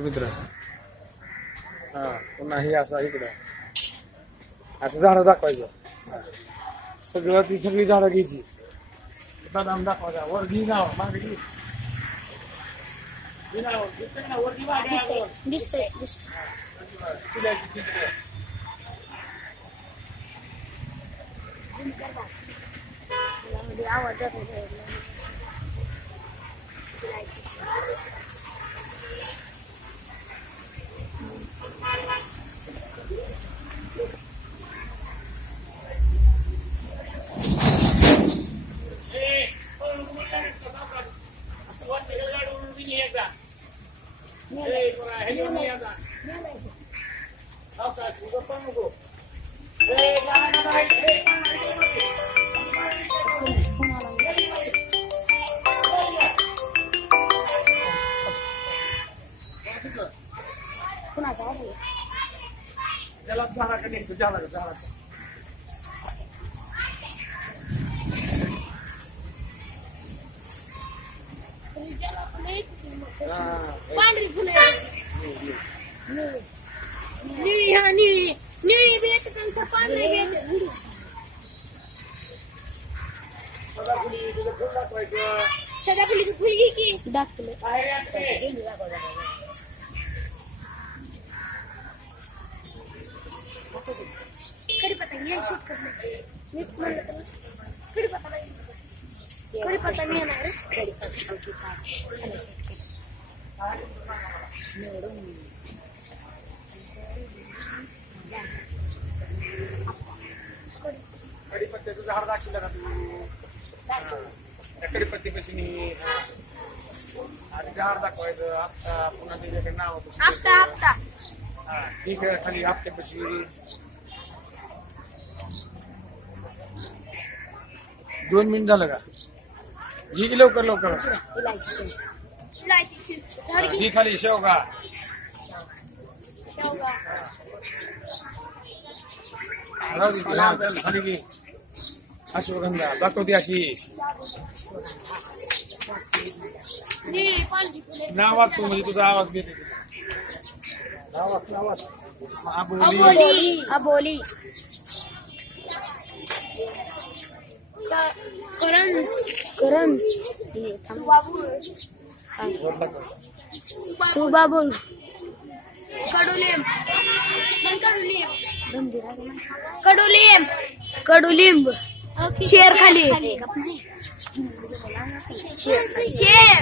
मित्र हा पुन्हा हे असं इकडं असं झाडं दाखवायचं सगळं ती सगळी झाडं घ्यायची बदाम दाखवायचा वर घी नाव मागे घे दिसतंय आवाज जात पांढरी फुले निळी हा निळी निळी बी येते पण पांढरी बी येते सदाफुलीचं फुल घे की दाखवलं कढीपत्ता घे शूट करणार नीट म्हणलं तर कढीपत्ता नाही येणार कडीपत्त्याचं झाड दाखवलं का तू कडीपत्ती कशी आणि झाड दाखवायचं आपटा पुन्हा त्याच्याकडे नाव आपटा हा ठीक आहे खाली आपट्यापाशी 2 मिनिट झालं का जी की लवकर जी खाली शेवगा खाली घे अश्वगंधा दाखवते अशी नावात तू म्हणजे तुझा आवाज घेते अबोली करंज सुबाबुल कडुलिंब शेर खाली शेर